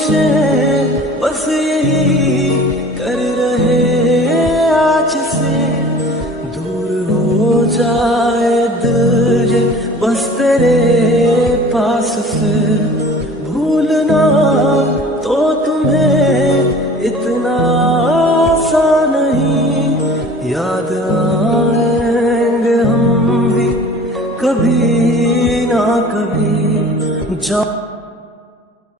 कोशिशें बस यही कर रहे आज से, दूर हो जाए दिल ये बस तेरे पास से। भूलना तो तुम्हें इतना आसान नहीं, याद आएंगे हम भी कभी ना कभी।